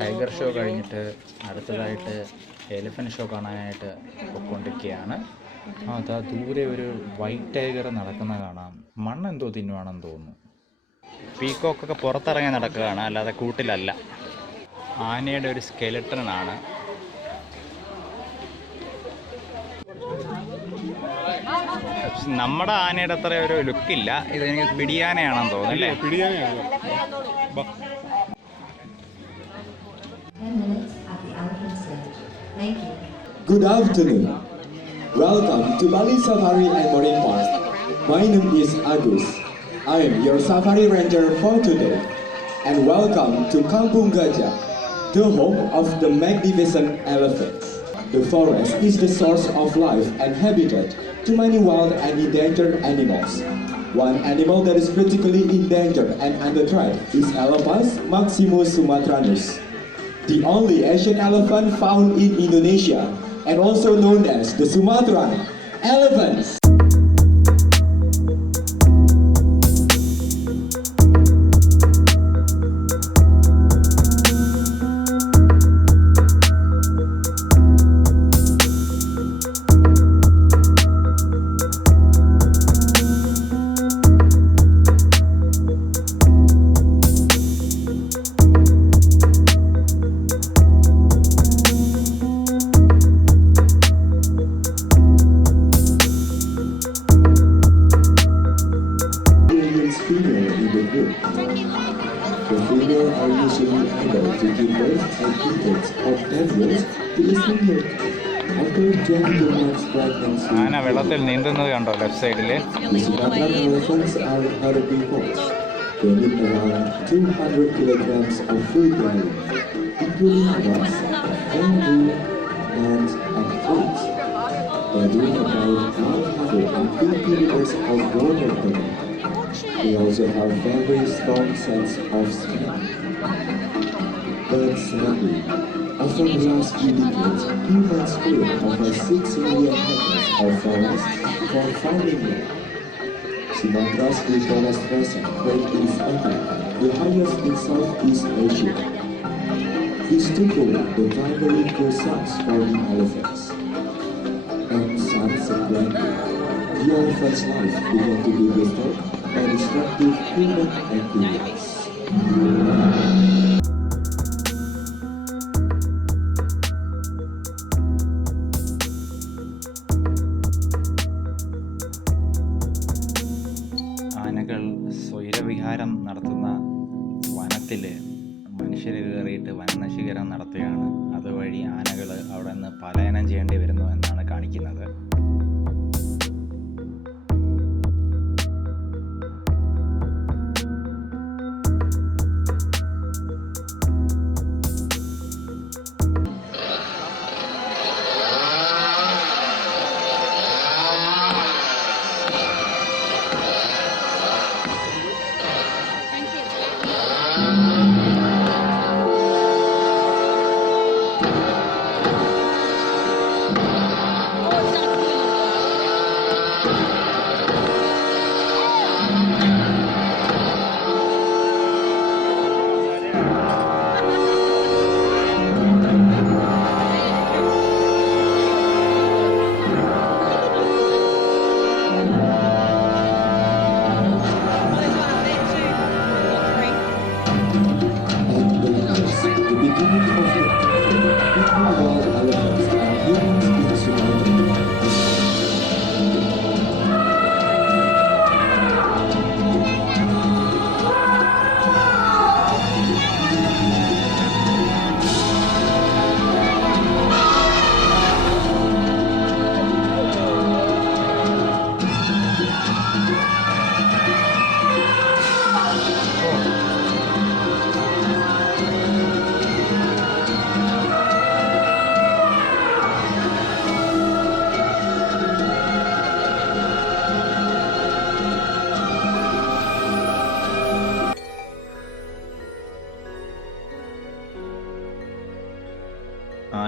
Tiger show കഴിഞ്ഞിട്ട് അടുത്തതായിട്ട് elephant show കാണാനായിട്ട് പോയിക്കൊണ്ടിരിക്കുകയാണ്. അതാ ദൂരെ ഒരു വൈറ്റ് ടൈഗർ നടക്കുന്ന കാണാം. മണ്ണെന്തോ തിന്നുവാണെന്ന് തോന്നുന്നു. പീക്കോക്കൊക്കെ പുറത്തിറങ്ങി നടക്കുകയാണ്, അല്ലാതെ കൂട്ടിലല്ല. ആനയുടെ ഒരു സ്കെലട്ടനാണ്. നമ്മുടെ ആനയുടെ അത്ര ഒരു ലുക്കില്ല. ഇത് എനിക്ക് പിടിയാനയാണെന്ന് തോന്നുന്നു അല്ലേ? പിടിയാനയാണ്. Good afternoon. Welcome to Bali Safari Elephant Park. My name is Agus. I am your safari ranger for today. And welcome to Kampung Gajah, the home of the magnificent elephants. The forest is the source of life and habitat to many wild and endangered animals. One animal that is critically endangered and under threat is Elephas maximus sumatranus, the only Asian elephant found in Indonesia and also known as the Sumatran elephants. The female are usually able to give birth at periods of 10 years to the single. After 22 months pregnancy, ആന വെള്ളത്തിൽ നീന്തുന്നത് കണ്ടോ ലെഫ്റ്റ് സൈഡിൽ? the Sumatran elephants are herbivores. They need around 200 kilograms of food daily, including nuts, bamboo, nuts, and fruits. They drink about 150 liters of water per day. They also have very strong sense of smell. But sadly, after the last few decades, humans cleared over 6 million hectares of forest for farming land. Sumatra's deforestation rate is the highest in Southeast Asia. This took away the primary food source for the elephants. And subsequently, the elephant's life began to be disturbed by destructive human activities. ആനകൾ സ്വൈരവിഹാരം നടത്തുന്ന വനത്തിൽ മനുഷ്യർ കയറിയിട്ട് വനനശീകരണം നടത്തുകയാണ്. അതുവഴി ആനകൾ അവിടെ നിന്ന് പലായനം ചെയ്യേണ്ടി വരുന്നു എന്നാണ് കാണിക്കുന്നത്.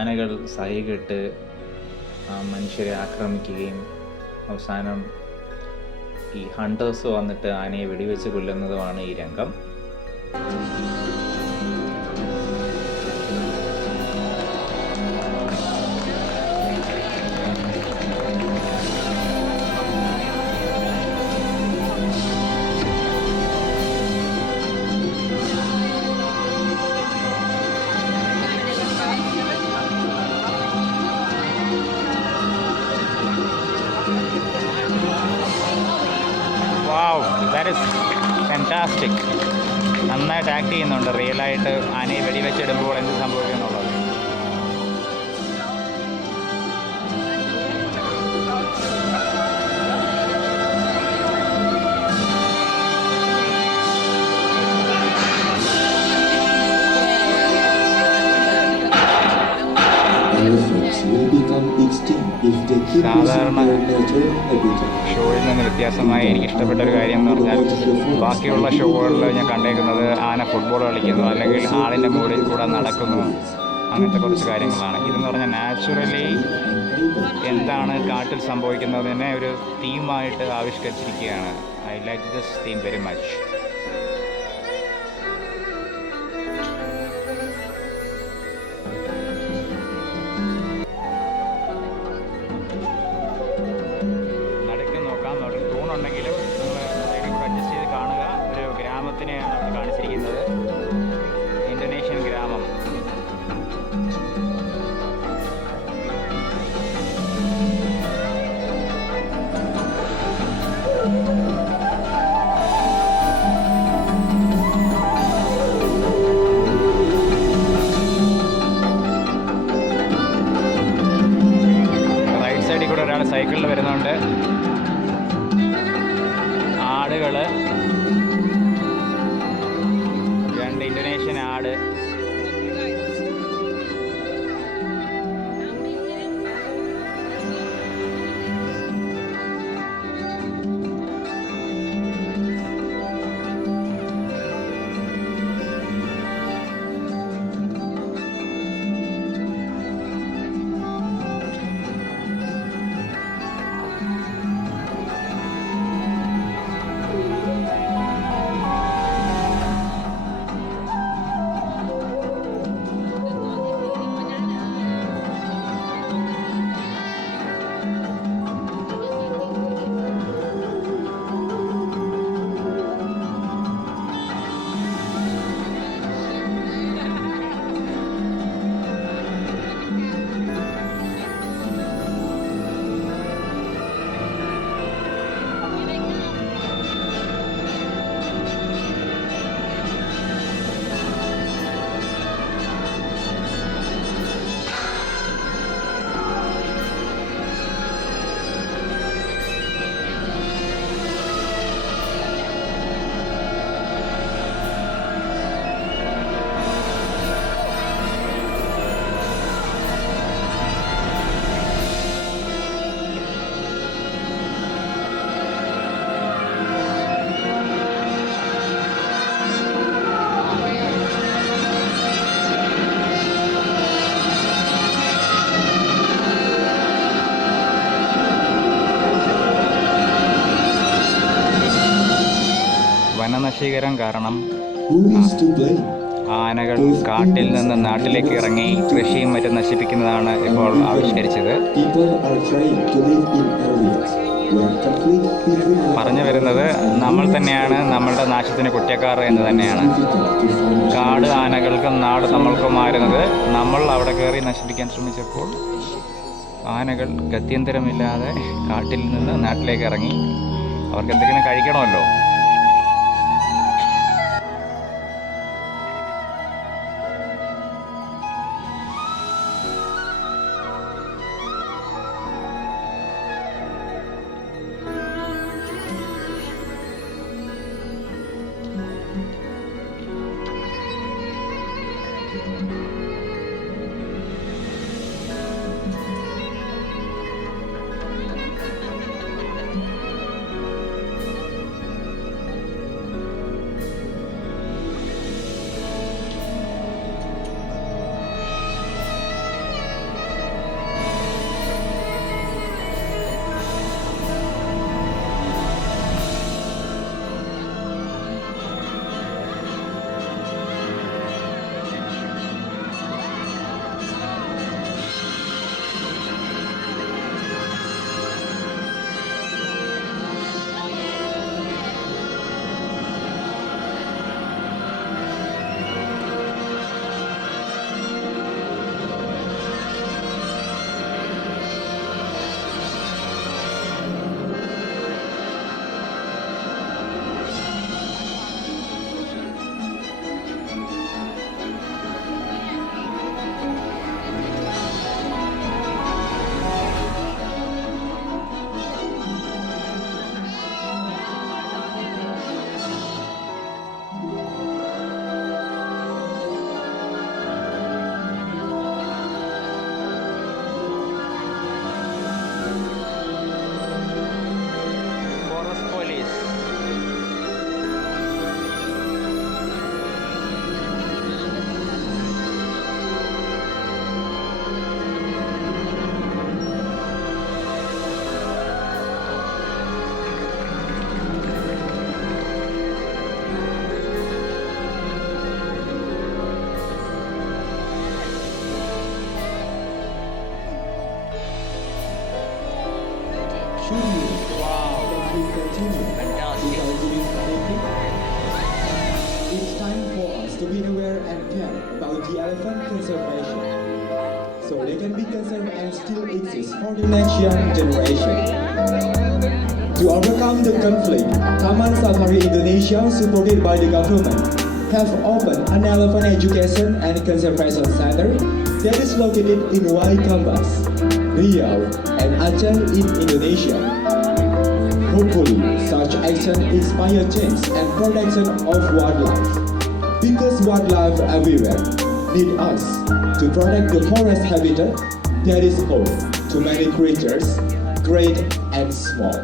ആനകൾ സഹികെട്ട് മനുഷ്യരെ ആക്രമിക്കുകയും അവസാനം ഈ ഹണ്ടേഴ്സ് വന്നിട്ട് ആനയെ വെടിവെച്ച് കൊല്ലുന്നതുമാണ് ഈ രംഗം. That is fantastic. നന്നായിട്ട് ആക്ട് ചെയ്യുന്നുണ്ട് റിയലായിട്ട് ആനയെ വെടിവെച്ചിടുമ്പോൾ എന്ത് സംഭവിക്കും എന്നുള്ളത്. Elephants will become extinct if they keep losing their natural habitat. ഷോയിൽ നിന്ന് വ്യത്യാസമായി എനിക്ക് ഇഷ്ടപ്പെട്ട ഒരു കാര്യം എന്ന് പറഞ്ഞാൽ, ബാക്കിയുള്ള ഷോകളിൽ ഞാൻ കണ്ടേക്കുന്നത് ആന ഫുട്ബോൾ കളിക്കുന്നു അല്ലെങ്കിൽ ആളിൻ്റെ മുകളിൽ കൂടെ നടക്കുന്നു, അങ്ങനത്തെ കുറച്ച് കാര്യങ്ങളാണ്. ഇതെന്ന് പറഞ്ഞാൽ നാച്ചുറലി എന്താണ് കാട്ടിൽ സംഭവിക്കുന്നതിനെ ഒരു തീമായിട്ട് ആവിഷ്കരിച്ചിരിക്കുകയാണ്. I like this theme very much. ഉണ്ടെങ്കിലും നിങ്ങൾ സൈഡിൽ കൂടെ അഡ്ജസ്റ്റ് ചെയ്ത് കാണുക. ഒരു ഗ്രാമത്തിനെയാണ് അവിടെ കാണിച്ചിരിക്കുന്നത്, ഇന്തോനേഷ്യൻ ഗ്രാമം. റൈറ്റ് സൈഡിൽ കൂടെ ഒരാൾ സൈക്കിളിൽ വരുന്നുണ്ട്. ആടുകൾ, 2 ഇന്തോനേഷ്യൻ ആട്. വനനശീകരണം കാരണം ആനകൾ കാട്ടിൽ നിന്ന് നാട്ടിലേക്ക് ഇറങ്ങി കൃഷിയും മറ്റും നശിപ്പിക്കുന്നതാണ് ഇപ്പോൾ ആവിഷ്കരിച്ചത്. പറഞ്ഞു വരുന്നത് നമ്മൾ തന്നെയാണ് നമ്മളുടെ നാശത്തിന് കുറ്റക്കാർ എന്ന് തന്നെയാണ്. കാട് ആനകൾക്കും നാട് നമ്മൾക്കുമായിരുന്നത് നമ്മൾ അവിടെ കയറി നശിപ്പിക്കാൻ ശ്രമിച്ചപ്പോൾ ആനകൾ ഗത്യന്തരമില്ലാതെ കാട്ടിൽ നിന്ന് നാട്ടിലേക്ക് ഇറങ്ങി. അവർക്ക് എന്തെങ്കിലും കഴിക്കണമല്ലോ. elephant conservation, so they can be conserved and still exist for the next young generation. To overcome the conflict, Taman Safari Indonesia, supported by the government, have opened an elephant education and conservation center that is located in Waikambas, Riau, and Aceh in Indonesia. Hopefully, such action inspire change and protection of wildlife, because wildlife everywhere need us to protect the forest habitat that is home to many creatures, great and small.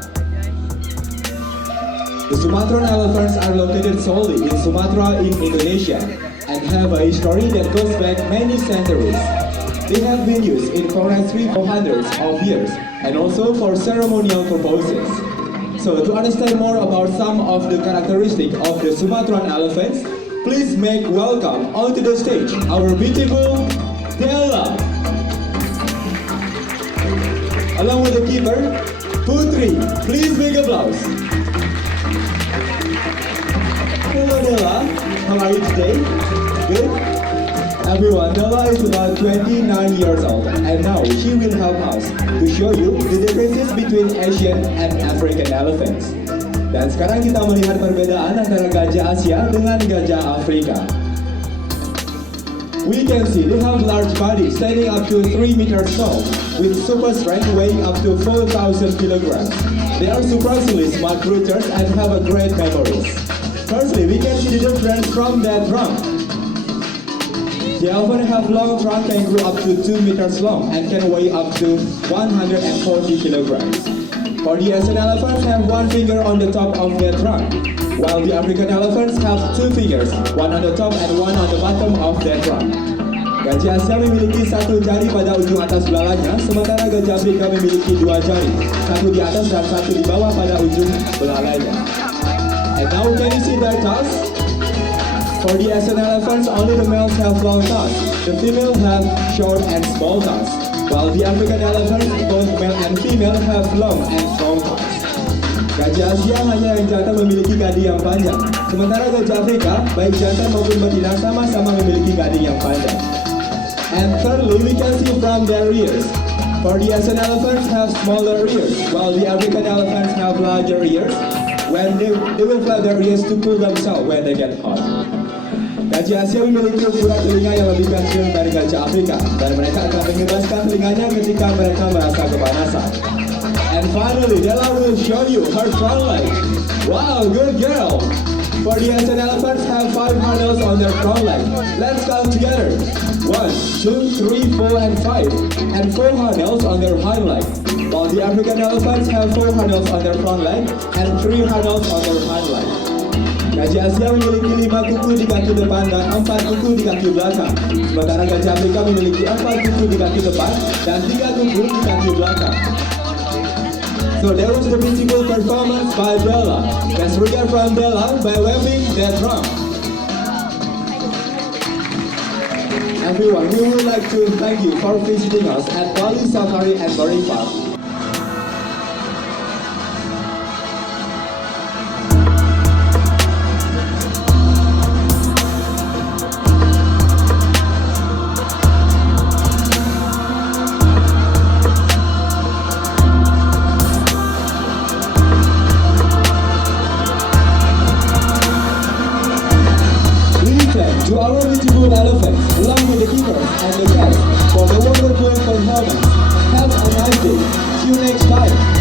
The Sumatran elephants are located solely in Sumatra in Indonesia and have a history that goes back many centuries. They have been used in forestry for hundreds of years and also for ceremonial purposes. So to understand more about some of the characteristics of the Sumatran elephants, please make welcome onto the stage our beautiful Della. Along with the keeper, Putri. Please make applause. Hello Della, how are you today? Good? Everyone, Della is about 29 years old and now she will help us to show you the differences between Asian and African elephants. Dan sekarang kita melihat perbedaan antara gajah Asia dengan gajah Afrika. We can see they have large bodies standing up to 3 meters tall with super strength weighing up to 4,000 kilograms. They are surprisingly smart creatures and have a great memories. Firstly, we can see the difference from their trunk. They often have long trunk can grow up to 2 meters long and can weigh up to 140 kilograms. For the Asian elephants have one finger on the top of their trunk, while the African elephants have 2 fingers, one on the top and one on the bottom of their trunk. Gajah Asia memiliki 1 jari pada ujung atas belalainya, sementara gajah Afrika memiliki 2 jari, 1 di atas dan 1 di bawah pada ujung belalainya. And now can you see their tusks? For the Asian elephants, only the males have long tusks. The female have short and small tusks, while the African elephants, both male and female, have long and strong tusks. Gajah Asia hanya yang jantan memiliki gading yang panjang, sementara gajah Afrika, baik jantan maupun betina sama-sama memiliki gading yang panjang. And thirdly, we can see from their ears. For the Asian elephants have smaller ears, while the African elephants have larger ears. When they will flap their ears to cool themselves when they get hot. Gajah Asia memiliki ukuran telinga yang lebih kecil dari gajah Afrika, dan mereka akan mengibaskan telinganya ketika mereka merasa kepanasan. And finally, Della will show you her front leg. Wow, good girl! For the Asian elephants have 5 handles on their front leg. Let's count together. 1, 2, 3, 4, and 5, and 4 handles on their hind leg. While the African elephants have 4 handles on their front leg and 3 handles on their hind leg. Gajah Asia memiliki 5 kuku di kaki depan dan 4 kuku di kaki belakang. Sementara gajah Afrika memiliki 4 kuku di kaki depan dan 3 kuku di kaki belakang. So that was the beautiful performance by Della. Let's hear from Della by waving their drum. Everyone, we would like to thank you for visiting us at Bali Safari Elephant. To our beautiful elephants, along with the keepers and the cats, for the wonderful performance. Have a nice day. See you next time.